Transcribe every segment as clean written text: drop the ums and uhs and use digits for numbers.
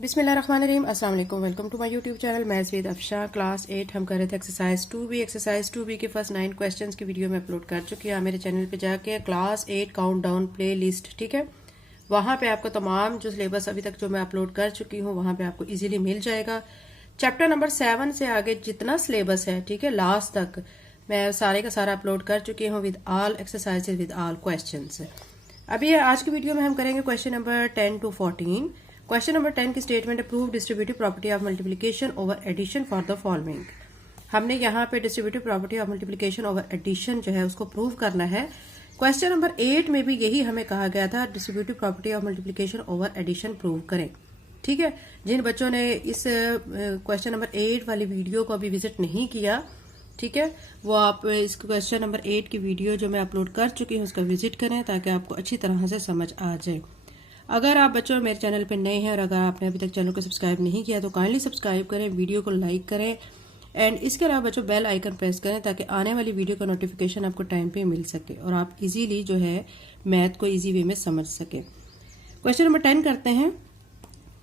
बिस्मिल्लाहिर्रहमानिर्रहीम। अस्सलाम वालेकुम। Welcome to my YouTube channel maths with Afsha. Class 8 हम कर रहे थे एक्सरसाइज 2B के फर्स्ट 9 क्वेश्चंस की वीडियो में अपलोड कर चुकी है। मेरे चैनल पे जाके क्लास 8 काउंटडाउन प्ले लिस्ट, ठीक है, वहां पे आपको तमाम जो सिलेबस अभी तक जो मैं अपलोड कर चुकी हूँ वहां पे आपको इजीली मिल जाएगा। चैप्टर नंबर 7 से आगे जितना सिलेबस है, ठीक है, लास्ट तक मैं सारे का सारा अपलोड कर चुकी हूँ with all exercises with all questions. अभी आज की वीडियो में हम करेंगे question number 10 to 14। Question number 10 की स्टेटमेंट है, prove distributive property of multiplication over addition for the following. हमने यहाँ पे distributive property of multiplication over addition जो है उसको प्रूव करना है। क्वेश्चन नंबर 8 में भी यही हमें कहा गया था, distributive property of multiplication over addition prove करें। ठीक है, जिन बच्चों ने इस क्वेश्चन नंबर 8 वाली वीडियो को अभी विजिट नहीं किया, ठीक है, वो आप इस क्वेश्चन नंबर 8 की वीडियो जो मैं अपलोड कर चुकी हूँ उसका विजिट करें ताकि आपको अच्छी तरह से समझ आ जाए। अगर आप बच्चों मेरे चैनल पे नए हैं और अगर आपने अभी तक चैनल को सब्सक्राइब नहीं किया तो काइंडली सब्सक्राइब करें, वीडियो को लाइक करें एंड इसके अलावा बच्चों बेल आइकन प्रेस करें ताकि आने वाली वीडियो का नोटिफिकेशन आपको टाइम पे मिल सके और आप इजीली जो है मैथ को इजी वे में समझ सके। क्वेश्चन नंबर 10 करते हैं,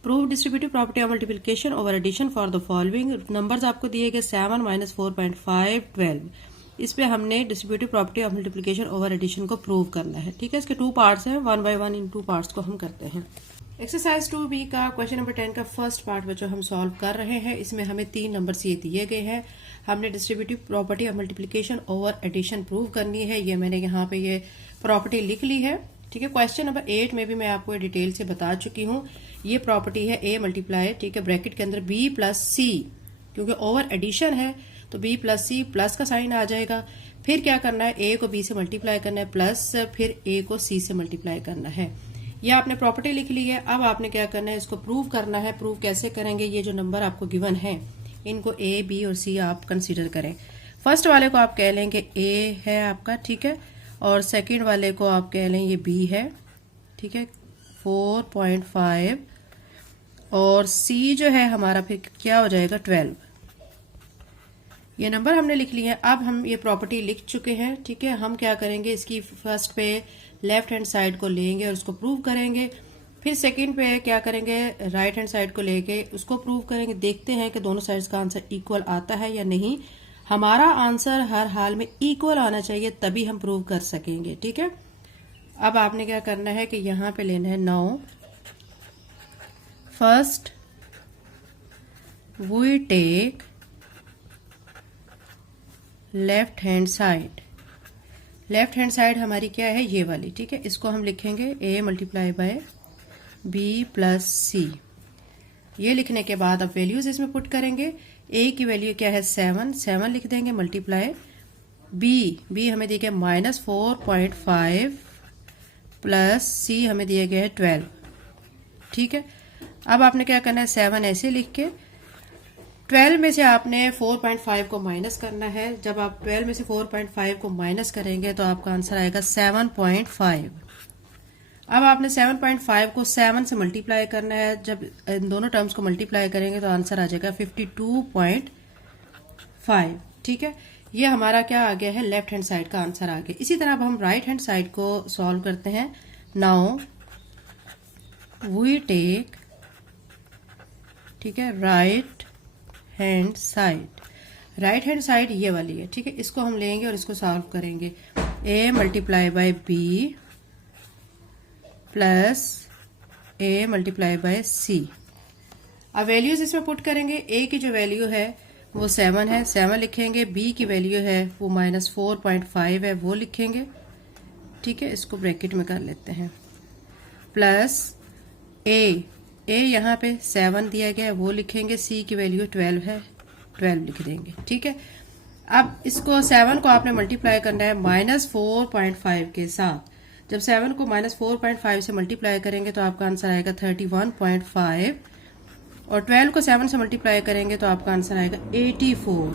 prove distributive property of multiplication over addition for the following. Numbers आपको दिए गए 7 - 4.5 12। इस पे हमने distributive property of multiplication over addition को प्रूव करना है। ठीक है, इसके 2 पार्ट्स हैं, 1 by 1 इन 2 पार्ट्स को हम करते हैं। एक्सरसाइज 2B का क्वेश्चन नंबर 10 का फर्स्ट पार्ट बच्चों हम सॉल्व कर रहे हैं। इसमें हमें 3 नंबर्स ये दिए गए हैं। हमने distributive property of multiplication over addition prove करनी है। ये मैंने यहाँ पे ये प्रॉपर्टी लिख ली है। ठीक है, क्वेश्चन नंबर 8 में भी मैं आपको डिटेल से बता चुकी हूँ। ये प्रॉपर्टी है A मल्टीप्लाई, ठीक है, ब्रैकेट के अंदर B प्लस C, क्योंकि ओवर एडिशन है तो B प्लस C प्लस का साइन आ जाएगा। फिर क्या करना है, A को B से मल्टीप्लाई करना है प्लस फिर A को C से मल्टीप्लाई करना है। ये आपने प्रॉपर्टी लिख ली है। अब आपने क्या करना है, इसको प्रूव करना है। प्रूव कैसे करेंगे, ये जो नंबर आपको गिवन है इनको A, B और C आप कंसीडर करें। फर्स्ट वाले को आप कह लेंगे A है आपका, ठीक है, और सेकंड वाले को आप कह लें ये B है, ठीक है, 4.5 और C जो है हमारा फिर क्या हो जाएगा 12। ये नंबर हमने लिख लिए हैं। अब हम ये प्रॉपर्टी लिख चुके हैं। ठीक है, हम क्या करेंगे, इसकी फर्स्ट पे लेफ्ट हैंड साइड को लेंगे और उसको प्रूव करेंगे। फिर सेकंड पे क्या करेंगे, राइट हैंड साइड को लेके उसको प्रूव करेंगे। देखते हैं कि दोनों साइड्स का आंसर इक्वल आता है या नहीं। हमारा आंसर हर हाल में इक्वल आना चाहिए, तभी हम प्रूव कर सकेंगे। ठीक है, अब आपने क्या करना है कि यहां पे लेना है 9। First we take left hand side. Left hand side हमारी क्या है, ये वाली। ठीक है, इसको हम लिखेंगे A multiply by B plus C। ये लिखने के बाद अब वैल्यूज इसमें पुट करेंगे। A की वैल्यू क्या है 7 लिख देंगे मल्टीप्लाई B हमें दिया गया -4.5 प्लस C हमें दिया गया है 12। ठीक है, अब आपने क्या करना है, 7 ऐसे लिख के 12 में से आपने 4.5 को माइनस करना है। जब आप 12 में से 4.5 को माइनस करेंगे तो आपका आंसर आएगा 7.5। अब आपने 7.5 को 7 से मल्टीप्लाई करना है। जब इन दोनों टर्म्स को मल्टीप्लाई करेंगे तो आंसर आ जाएगा 52.5। ठीक है, ये हमारा क्या आ गया है, लेफ्ट हैंड साइड का आंसर आ गया। इसी तरह अब हम राइट हैंड साइड को सॉल्व करते हैं। नाउ वी टेक, ठीक है, राइट हैंड साइड ये वाली है। ठीक है, इसको हम लेंगे और इसको सॉल्व करेंगे। A multiply by B plus A multiply by C। अब वैल्यूज इसमें पुट करेंगे। A की जो वैल्यू है वो 7 है, 7 लिखेंगे। B की वैल्यू है वो -4.5 है, वो लिखेंगे। ठीक है, इसको ब्रैकेट में कर लेते हैं प्लस A यहाँ पे 7 दिया गया है, वो लिखेंगे। C की वैल्यू 12 है, 12 लिख देंगे। ठीक है, अब इसको 7 को आपने मल्टीप्लाई करना है -4.5 के साथ। जब 7 को -4.5 से मल्टीप्लाई करेंगे तो आपका आंसर आएगा 31.5 और 12 को 7 से मल्टीप्लाई करेंगे तो आपका आंसर आएगा 84।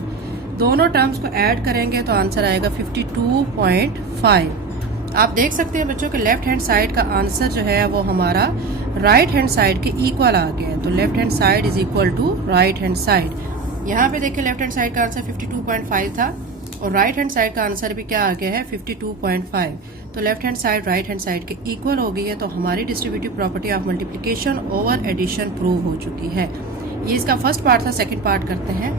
दोनों टर्म्स को ऐड करेंगे तो आंसर आएगा 52.5। आप देख सकते हैं बच्चों के लेफ्ट हैंड साइड का आंसर जो है वो हमारा राइट हैंड साइड के इक्वल आ गया है। तो left hand side is equal to right hand side. यहाँ पे देखिए लेफ्ट हैंड साइड का आंसर 52.5 था, और राइट हैंड साइड का आंसर भी क्या आ गया है 52.5। तो left hand side right hand side के इक्वल हो गई है, तो हमारी distributive property of multiplication over addition prove हो चुकी है। ये इसका फर्स्ट पार्ट था। सेकंड पार्ट करते हैं।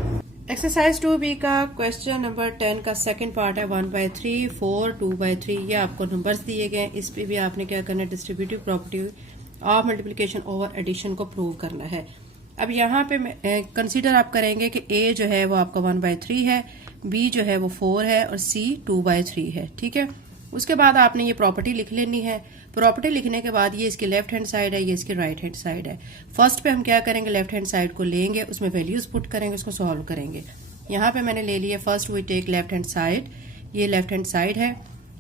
एक्सरसाइज 2B का क्वेश्चन नंबर 10 का सेकंड पार्ट है 1/3, 4, 2/3। ये आपको नंबर्स दिए गए हैं। इस पे भी आपने क्या करना है, distributive property of multiplication over addition को प्रूव करना है। अब यहाँ पे कंसीडर आप करेंगे कि A जो है वो आपका 1/3 है, B जो है वो 4 है और C 2/3 है। ठीक है, उसके बाद आपने ये प्रॉपर्टी लिख लेनी है। प्रॉपर्टी लिखने के बाद ये इसकी लेफ्ट हैंड साइड है, ये इसकी राइट हैंड साइड है। फर्स्ट पे हम क्या करेंगे, लेफ्ट हैंड साइड को लेंगे, उसमें वैल्यूज पुट करेंगे, उसको सॉल्व करेंगे। यहाँ पे मैंने ले लिया first we take left hand side, ये लेफ्ट हैंड साइड है।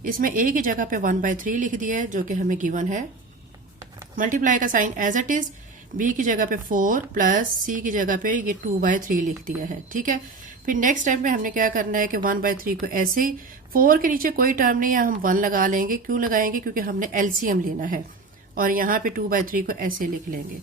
इसमें A की जगह पे 1/3 लिख दिया है जो कि हमें गिवन है। मल्टीप्लाई का sign as it is, B की जगह पे 4 प्लस C की जगह पे ये 2/3 लिख दिया है। ठीक है, फिर नेक्स्ट टाइम पे हमने क्या करना है कि 1/3 को ऐसे ही, 4 के नीचे कोई टर्म नहीं है, हम 1 लगा लेंगे। क्यों लगाएंगे, क्योंकि हमने एलसीएम लेना है। और यहाँ पे 2/3 को ऐसे लिख लेंगे।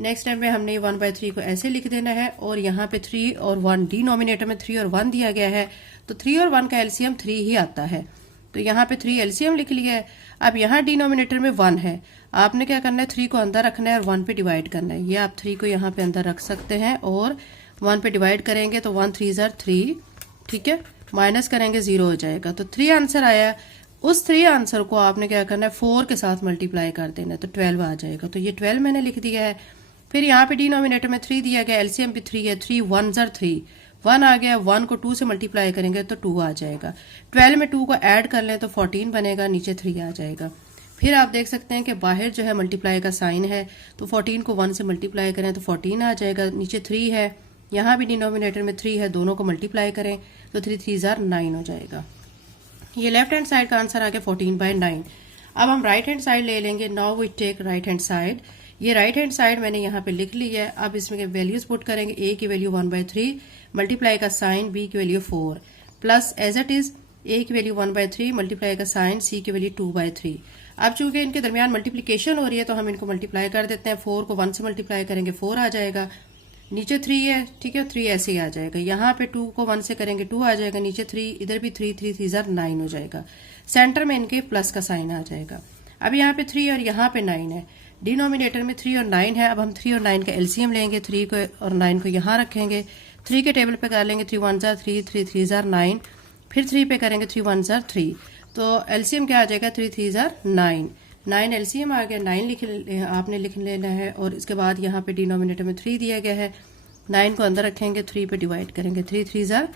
नेक्स्ट टाइम पे हमने 1/3 को ऐसे लिख देना है और यहाँ पे 3 और 1, डिनोमिनेटर में 3 और 1 दिया गया है, तो 3 और 1 का एलसीएम 3 ही आता है। तो यहाँ पे 3 एलसीएम लिख लिया है। अब यहाँ डिनोमिनेटर में 1 है, आपने क्या करना है, 3 को अंदर रखना है और 1 पे डिवाइड करना है। ये आप 3 को यहाँ पे अंदर रख सकते हैं और 1 पे डिवाइड करेंगे तो 1 3 ज़र 3। ठीक है, माइनस करेंगे 0 हो जाएगा। तो 3 आंसर आया। उस 3 आंसर को आपने क्या करना है, 4 के साथ मल्टीप्लाई कर देना है, तो 12 आ जाएगा। तो ये 12 मैंने लिख दिया है। फिर यहाँ पे डिनोमिनेटर में 3 दिया गया, एलसीएम भी 3 है, 3 1 ज़र 3, 1 आ गया। 1 को 2 से मल्टीप्लाई करेंगे तो 2 आ जाएगा। 12 में 2 को ऐड कर लें तो 14 बनेगा, नीचे 3 आ जाएगा। फिर आप देख सकते हैं कि बाहर जो है मल्टीप्लाई का साइन है, तो 14 को 1 से मल्टीप्लाई करें तो 14 आ जाएगा, नीचे 3 है। यहाँ भी डिनोमिनेटर में 3 है, दोनों को मल्टीप्लाई करें तो 3 3 ज़र 9 हो जाएगा। ये लेफ्ट हैंड साइड का आंसर आ गया 14/9। अब हम राइट हैंड साइड ले लेंगे। Now we take right hand side. ये राइट हैंड साइड मैंने यहाँ पे लिख ली है। अब इसमें वैल्यूज पुट करेंगे। A की वैल्यू 1/3, मल्टीप्लाई का साइन, B की value 4 plus as it is A की वैल्यू 1/3, मल्टीप्लाई का साइन, C की वैल्यू 2/3। अब चूंकि इनके दरमियान मल्टीप्लिकेशन हो रही है तो हम इनको मल्टीप्लाई कर देते हैं। 4 को 1 से मल्टीप्लाई करेंगे 4 आ जाएगा, नीचे 3 है। ठीक है, 3 ऐसे ही आ जाएगा। यहाँ पे 2 को 1 से करेंगे 2 आ जाएगा, नीचे 3, इधर भी 3 3 3 ज़र 9 हो जाएगा। सेंटर में इनके प्लस का साइन आ जाएगा। अब यहाँ पे 3 और यहाँ पे 9 है, डिनोमिनेटर में 3 और 9 है। अब हम 3 और 9 का एलसीएम लेंगे, 3 को और 9 को यहाँ रखेंगे, 3 के टेबल पे कर लेंगे 3 1 ज़र 3, 3 3 ज़र 9, फिर 3 पे करेंगे 3 1 ज़र 3, तो एलसीएम क्या आ जाएगा 3 3 ज़र 9, 9 एलसीएम आ गया। 9 आपने लिख लेना है और इसके बाद यहाँ पे डिनोमिनेटर में 3 दिया गया है, 9 को अंदर रखेंगे, 3 पे डिवाइड करेंगे, 3 3 ज़र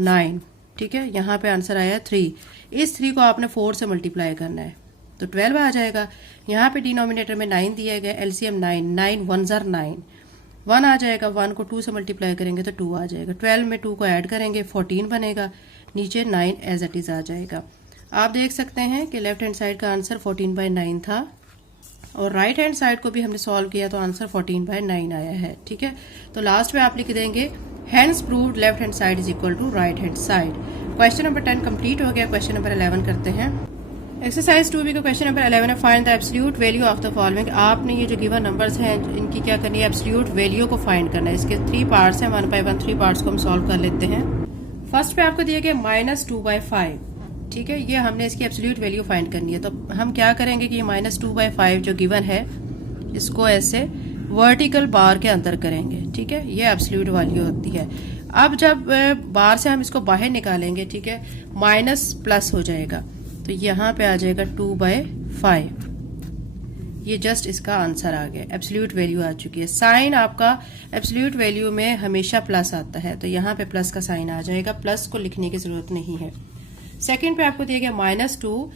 9। ठीक है, यहाँ पे आंसर आया 3। इस 3 को आपने 4 से मल्टीप्लाई करना है तो 12 आ जाएगा। यहाँ पे डिनोमिनेटर में 9 दिया गया, एलसीएम 9, 9 1 ज़र 9, 1 आ जाएगा। 1 को 2 से मल्टीप्लाई करेंगे तो 2 आ जाएगा। 12 में 2 को ऐड करेंगे 14 बनेगा, नीचे 9 एज इट इज आ जाएगा। आप देख सकते हैं कि लेफ्ट हैंड साइड का आंसर 14/9 था और राइट हैंड साइड को भी हमने सॉल्व किया तो आंसर 14/9 आया है। ठीक है, तो लास्ट में आप लिख देंगे hence proved left hand side is equal to right hand side. Question number 10 complete हो गया। क्वेश्चन नंबर 11 करते हैं। एक्सरसाइज 2B का क्वेश्चन नंबर 11 है, find the absolute value of the following. आपने ये जो गिवन नंबर्स हैं इनकी क्या करनी है, एब्सोल्यूट वैल्यू को फाइंड करना है। इसके 3 पार्ट्स हैं, 1 by 1 3 पार्ट्स को हम सॉल्व कर लेते हैं। फर्स्ट पे आपको दिया गया -2/5। ठीक है, ये हमने इसकी एब्सोल्यूट वैल्यू फाइंड करनी है। तो हम क्या करेंगे कि ये -2/5 जो गिवन है इसको ऐसे वर्टिकल बार के अंदर करेंगे। ठीक है, ये एब्सोल्यूट वैल्यू होती है। अब जब बार से हम इसको बाहर निकालेंगे, ठीक है, माइनस प्लस हो जाएगा तो यहाँ पे आ जाएगा 2/5। ये जस्ट इसका आंसर आ गया, एब्सोल्यूट वैल्यू आ चुकी है। साइन आपका एब्सोल्यूट वैल्यू में हमेशा प्लस आता है तो यहाँ पे प्लस का साइन आ जाएगा, प्लस को लिखने की जरूरत नहीं है। सेकंड पे आपको दिया गया -2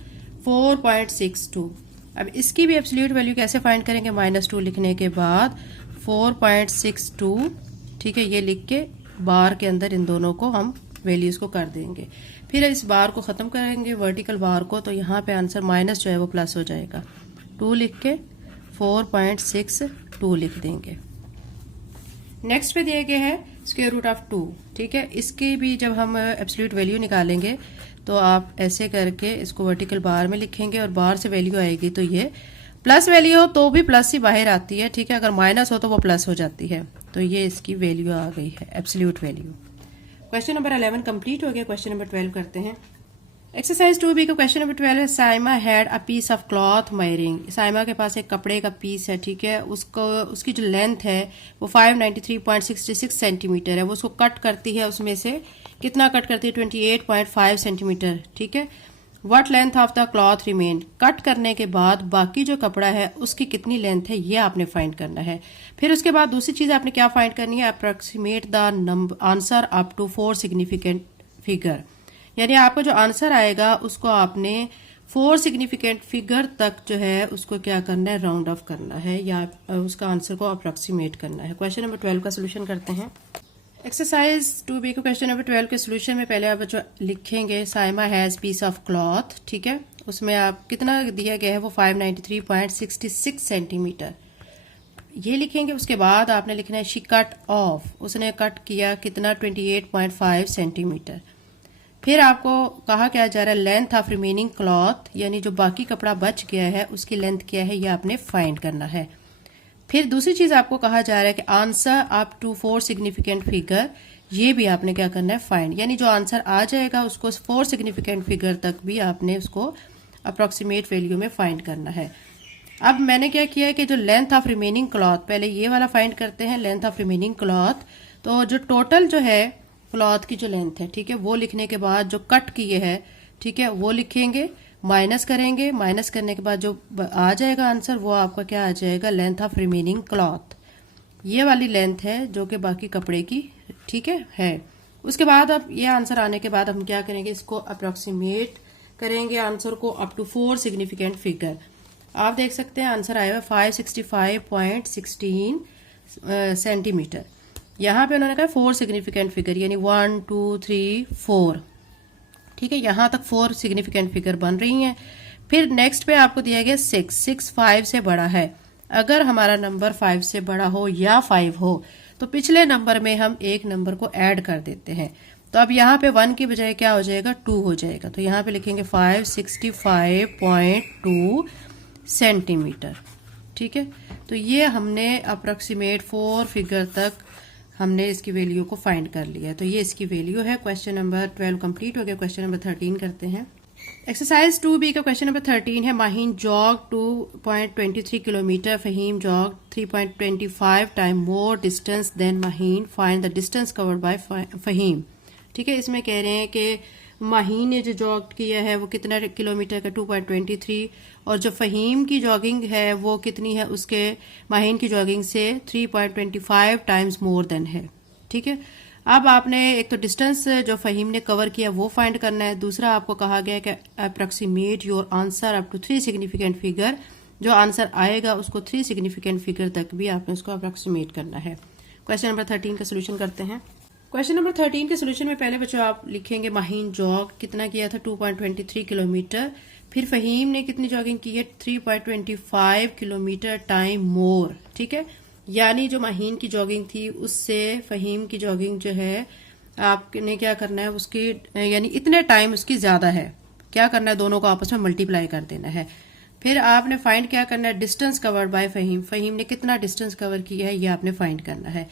4.62। अब इसकी भी एब्सोल्यूट वैल्यू कैसे फाइंड करेंगे, -2 लिखने के बाद 4.62, ठीक है, ये लिख के बार के अंदर इन दोनों को हम वैल्यूज को कर देंगे। फिर इस बार को खत्म करेंगे वर्टिकल बार को, तो यहाँ पे आंसर माइनस जो है वो प्लस हो जाएगा। 2 लिख के 4.62 लिख देंगे। नेक्स्ट पे दिए गए हैं स्क्वायर रूट ऑफ 2। ठीक है, इसकी भी जब हम एब्सोल्यूट वैल्यू निकालेंगे तो आप ऐसे करके इसको वर्टिकल बार में लिखेंगे और बार से वैल्यू आएगी तो ये प्लस वैल्यू हो तो भी प्लस ही बाहर आती है। ठीक है, अगर माइनस हो तो वो प्लस हो जाती है। तो ये इसकी वैल्यू आ गई है, absolute value. Question number 11 complete हो गया। क्वेश्चन नंबर 12 करते हैं। एक्सरसाइज 2B का क्वेश्चन नंबर 12 है Saima had a piece of cloth measuring. Saima के पास एक कपड़े का पीस है, ठीक है, उसकी जो लेंथ है वो 593.66 सेंटीमीटर है। वो उसको कट करती है, उसमें से कितना कट करती है 28.5 सेंटीमीटर, ठीक है। What length of the cloth remain, cut करने के बाद बाकी जो कपड़ा है उसकी कितनी लेंथ है ये आपने फाइंड करना है। फिर उसके बाद दूसरी चीज आपने क्या फाइंड करनी है, approximate the number answer up to 4 significant figure, यानी आपका जो आंसर आएगा उसको आपने 4 सिग्निफिकेंट फिगर तक जो है उसको क्या करना है, राउंड ऑफ करना है या उसका आंसर को अप्रोक्सीमेट करना है। क्वेश्चन नंबर 12 का सोल्यूशन करते हैं। एक्सरसाइज 2B को क्वेश्चन नंबर 12 के सोल्यूशन में पहले आप बच्चों लिखेंगे Saima has piece of cloth, ठीक है, उसमें आप कितना दिया गया है वो 593.66 सेंटीमीटर ये लिखेंगे। उसके बाद आपने लिखना है शी कट ऑफ, उसने कट किया कितना 28.5 सेंटीमीटर। फिर आपको कहा क्या जा रहा है लेंथ ऑफ रिमेनिंग क्लॉथ, यानी जो बाकी कपड़ा बच गया है उसकी लेंथ क्या है ये आपने फाइंड करना है। फिर दूसरी चीज आपको कहा जा रहा है कि answer up to 4 significant figure, ये भी आपने क्या करना है फाइंड, यानी जो आंसर आ जाएगा उसको 4 सिग्निफिकेंट फिगर तक भी आपने उसको अप्रोक्सीमेट वैल्यू में फाइंड करना है। अब मैंने क्या किया है कि जो लेंथ ऑफ रिमेनिंग क्लॉथ, पहले ये वाला फाइंड करते हैं लेंथ ऑफ रिमेनिंग क्लॉथ। तो जो टोटल जो है क्लॉथ की जो लेंथ है, ठीक है, वो लिखने के बाद जो कट किए है, ठीक है, वो लिखेंगे, माइनस करेंगे, माइनस करने के बाद जो आ जाएगा आंसर वो आपका क्या आ जाएगा, लेंथ ऑफ रिमेनिंग क्लॉथ। ये वाली लेंथ है जो कि बाकी कपड़े की, ठीक है। उसके बाद अब ये आंसर आने के बाद हम क्या करेंगे, इसको अप्रोक्सीमेट करेंगे आंसर को अप टू 4 सिग्निफिकेंट फिगर। आप देख सकते हैं आंसर आया हुआ 565.16 सेंटीमीटर। यहाँ पे उन्होंने कहा 4 सिग्निफिकेंट फिगर, यानी 1 2 3 4, ठीक है, यहाँ तक 4 सिग्निफिकेंट फिगर बन रही हैं। फिर नेक्स्ट पे आपको दिया गया 6 5 से बड़ा है। अगर हमारा नंबर 5 से बड़ा हो या 5 हो तो पिछले नंबर में हम एक नंबर को ऐड कर देते हैं। तो अब यहाँ पे 1 की बजाय क्या हो जाएगा, 2 हो जाएगा। तो यहाँ पे लिखेंगे 565.2 सेंटीमीटर, ठीक है। तो ये हमने अप्रोक्सीमेट 4 फिगर तक हमने इसकी वैल्यू को फाइंड कर लिया। तो ये इसकी वैल्यू है। क्वेश्चन नंबर 12 कंप्लीट हो गया। क्वेश्चन नंबर 13 करते हैं। एक्सरसाइज 2B का क्वेश्चन नंबर 13 है Maheen jog 2.23 kilometre, Faheem jog 3.25 time more distance than Maheen, find the distance covered by Faheem, ठीक है। इसमें कह रहे हैं कि माहीन ने जो जॉग किया है वो कितना किलोमीटर का 2.23, और जो फहीम की जॉगिंग है वो कितनी है, उसके माहीन की जॉगिंग से 3.25 टाइम्स मोर देन है, ठीक है। अब आपने एक तो डिस्टेंस जो फहीम ने कवर किया वो फाइंड करना है, दूसरा आपको कहा गया है कि approximate your answer up to 3 significant figure, जो आंसर आएगा उसको 3 सिग्निफिकेंट फिगर तक भी आपने उसको अप्रोक्सीमेट करना है। क्वेश्चन नंबर 13 का सोल्यूशन करते हैं। क्वेश्चन नंबर 13 के सोल्यूशन में पहले बच्चों आप लिखेंगे माहीन जॉग कितना किया था 2.23 किलोमीटर, फिर फहीम ने कितनी जॉगिंग की है 3.25 किलोमीटर टाइम मोर, ठीक है। यानी जो माहीन की जॉगिंग थी उससे फहीम की जॉगिंग जो है आपने क्या करना है, उसकी यानी इतने टाइम उसकी ज्यादा है, क्या करना है, दोनों को आपस में मल्टीप्लाई कर देना है। फिर आपने फाइंड क्या करना है, distance covered by Faheem, Faheem ने कितना डिस्टेंस कवर किया है ये आपने फाइंड करना है।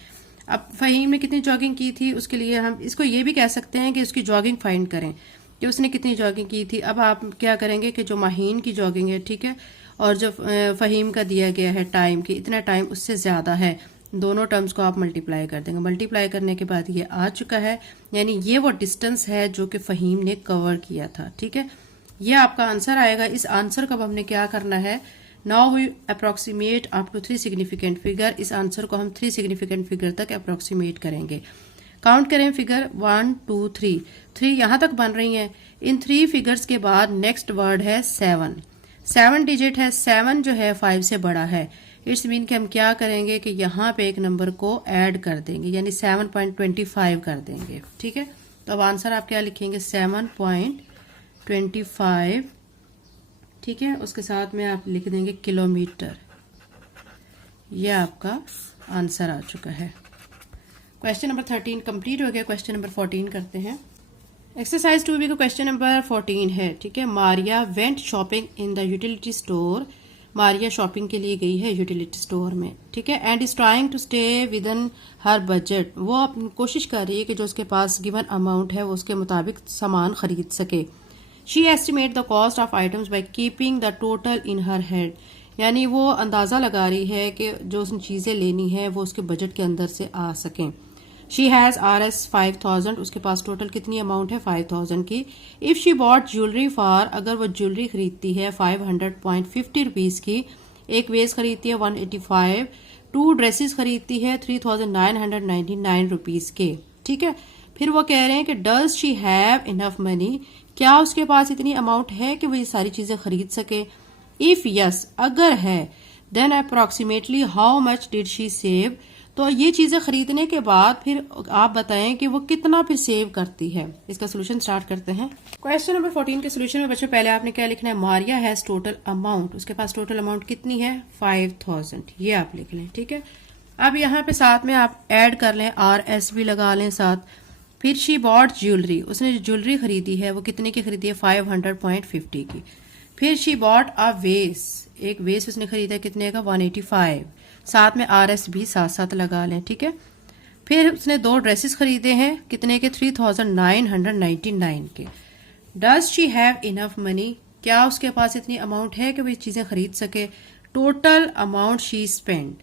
अब फहीम ने कितनी जॉगिंग की थी उसके लिए हम इसको ये भी कह सकते हैं कि उसकी जॉगिंग फाइंड करें कि उसने कितनी जॉगिंग की थी। अब आप क्या करेंगे कि जो माहीन की जॉगिंग है, ठीक है, और जो फहीम का दिया गया है टाइम की इतना टाइम उससे ज्यादा है, दोनों टर्म्स को आप मल्टीप्लाई कर देंगे। मल्टीप्लाई करने के बाद ये आ चुका है, यानी ये वो डिस्टेंस है जो कि फहीम ने कवर किया था, ठीक है। ये आपका आंसर आएगा। इस आंसर को अब हमने क्या करना है, now we approximate up to 3 significant figure. इस आंसर को हम 3 सिग्निफिकेंट फिगर तक अप्रोक्सीमेट करेंगे। काउंट करें फिगर 1 2 3, 3 यहां तक बन रही हैं। इन 3 फिगर्स के बाद नेक्स्ट वर्ड है 7, 7 डिजिट है, 7 जो है 5 से बड़ा है। इट्स मीन कि हम क्या करेंगे कि यहाँ पे एक नंबर को ऐड कर देंगे, यानी 7.25 कर देंगे, ठीक है। तो अब आंसर आप क्या लिखेंगे 7.25, ठीक है। उसके साथ में आप लिख देंगे किलोमीटर। ये आपका आंसर आ चुका है। क्वेश्चन नंबर 13 कंप्लीट हो गया। क्वेश्चन नंबर 14 करते हैं। एक्सरसाइज 2B का क्वेश्चन नंबर 14 है, ठीक है। Maria went shopping in the utility store, Maria shopping के लिए गई है यूटिलिटी स्टोर में, ठीक है, and is trying to stay within her budget. वो अपनी कोशिश कर रही है कि जो उसके पास गिवन अमाउंट है वो उसके मुताबिक सामान खरीद सके। She estimate the cost of items by keeping the total in her head, यानी वो अंदाजा लगा रही है कि जो उसने चीजें लेनी है वो उसके बजट के अंदर से आ सकें। शी हैज RS 5000, उसके पास टोटल कितनी अमाउंट है 5000 की। If she bought jewellery for, अगर वो ज्वेलरी खरीदती है 500.50 रुपीज की, एक वेस खरीदती है 185, 2 ड्रेसेस खरीदती है 3999 रुपीज के, ठीक है। फिर वो कह रहे हैं कि does she have enough money, क्या उसके पास इतनी अमाउंट है कि वो ये सारी चीजें खरीद सके। इफ यस, अगर है, then approximately how much did she save, तो ये चीजें खरीदने के बाद फिर आप बताएं कि वो कितना फिर सेव करती है। इसका सोल्यूशन स्टार्ट करते हैं। क्वेश्चन नंबर 14 के सोल्यूशन में बच्चों पहले आपने क्या लिखना है, मारिया हैज टोटल अमाउंट, उसके पास टोटल अमाउंट कितनी है 5000, ये आप लिख लें, ठीक है। अब यहाँ पे साथ में आप ऐड कर लें, RS भी लगा लें साथ। फिर शी बॉट ज्वेलरी, उसने जो ज्वेलरी खरीदी है वो कितने की खरीदी है 500.50 की। फिर शी बॉट अ वेस, एक वेस उसने खरीदा कितने का 185, साथ में RS भी साथ साथ लगा लें, ठीक है। फिर उसने 2 ड्रेसेस खरीदे हैं कितने के 3999 के। Does she have enough money, क्या उसके पास इतनी अमाउंट है कि वो ये चीजें खरीद सके। Total amount she spend,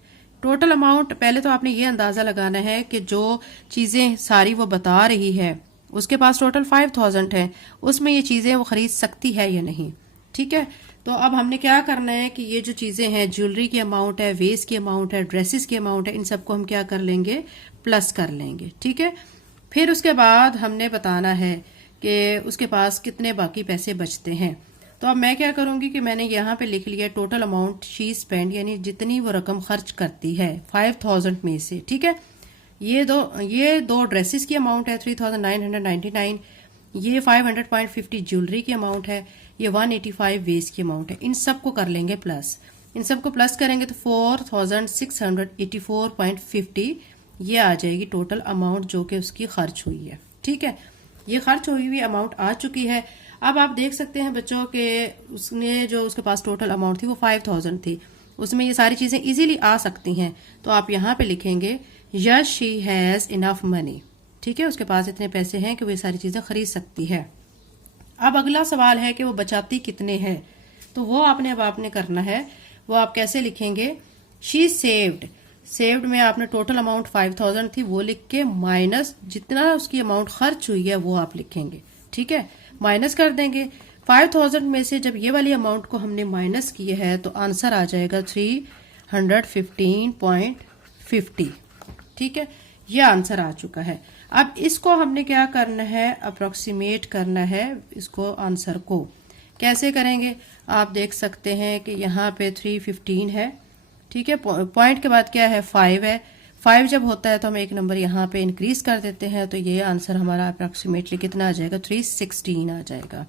total amount पहले तो आपने ये अंदाजा लगाना है कि जो चीजें सारी वो बता रही है उसके पास टोटल 5000 है, उसमें ये चीजें वो खरीद सकती है या नहीं, ठीक है। तो अब हमने क्या करना है कि ये जो चीजें हैं, ज्वेलरी की अमाउंट है, वेस की अमाउंट है, ड्रेसेस की अमाउंट है, इन सबको हम क्या कर लेंगे, प्लस कर लेंगे, ठीक है। फिर उसके बाद हमने बताना है कि उसके पास कितने बाकी पैसे बचते हैं। तो अब मैं क्या करूंगी कि मैंने यहाँ पे लिख लिया टोटल अमाउंट शी स्पेंड, यानी जितनी वो रकम खर्च करती है 5000 में से, ठीक है। ये दो ड्रेसेस की अमाउंट है 3999, ये 500.50 ज्वेलरी की अमाउंट है, ये 185 वेस्ट की अमाउंट है। इन सबको कर लेंगे प्लस, इन सबको प्लस करेंगे तो 4684.50 ये आ जाएगी टोटल अमाउंट जो कि उसकी खर्च हुई है, ठीक है। ये खर्च हुई हुई अमाउंट आ चुकी है। अब आप देख सकते हैं बच्चों के उसने जो उसके पास टोटल अमाउंट थी वो 5000 थी, उसमें ये सारी चीजें इजीली आ सकती हैं। तो आप यहाँ पे लिखेंगे yes she has enough money, ठीक है, उसके पास इतने पैसे हैं कि वो ये सारी चीजें खरीद सकती है। अब अगला सवाल है कि वो बचाती कितने हैं, तो वो आपने करना है। वो आप कैसे लिखेंगे, शी सेव्ड, सेव्ड में आपने टोटल अमाउंट 5000 थी वो लिख के माइनस जितना उसकी अमाउंट खर्च हुई है वो आप लिखेंगे, ठीक है, माइनस कर देंगे। 5000 में से जब ये वाली अमाउंट को हमने माइनस किया है तो आंसर आ जाएगा 315.50, ठीक है, ये आंसर आ चुका है। अब इसको हमने क्या करना है, अप्रोक्सीमेट करना है इसको आंसर को। कैसे करेंगे, आप देख सकते हैं कि यहाँ पे 315 है, ठीक है, पॉइंट के बाद क्या है 5 है। 5 जब होता है तो हम एक नंबर यहाँ पे इंक्रीज कर देते हैं, तो ये आंसर हमारा अप्रोक्सीमेटली कितना आ जाएगा 316 आ जाएगा।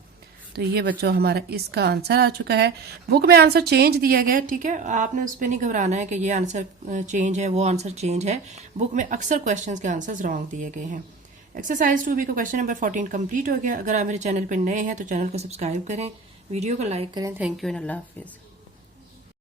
तो ये बच्चों हमारा इसका आंसर आ चुका है। बुक में आंसर चेंज दिया गया, ठीक है, आपने उस पर नहीं घबराना है कि ये आंसर चेंज है वो आंसर चेंज है। बुक में अक्सर क्वेश्चंस के आंसर्स रॉन्ग दिए गए हैं। एक्सरसाइज 2B का क्वेश्चन नंबर 14 कंप्लीट हो गया। अगर आप मेरे चैनल पर नए हैं तो चैनल को सब्सक्राइब करें, वीडियो को लाइक करें। Thank you and Allah Hafiz.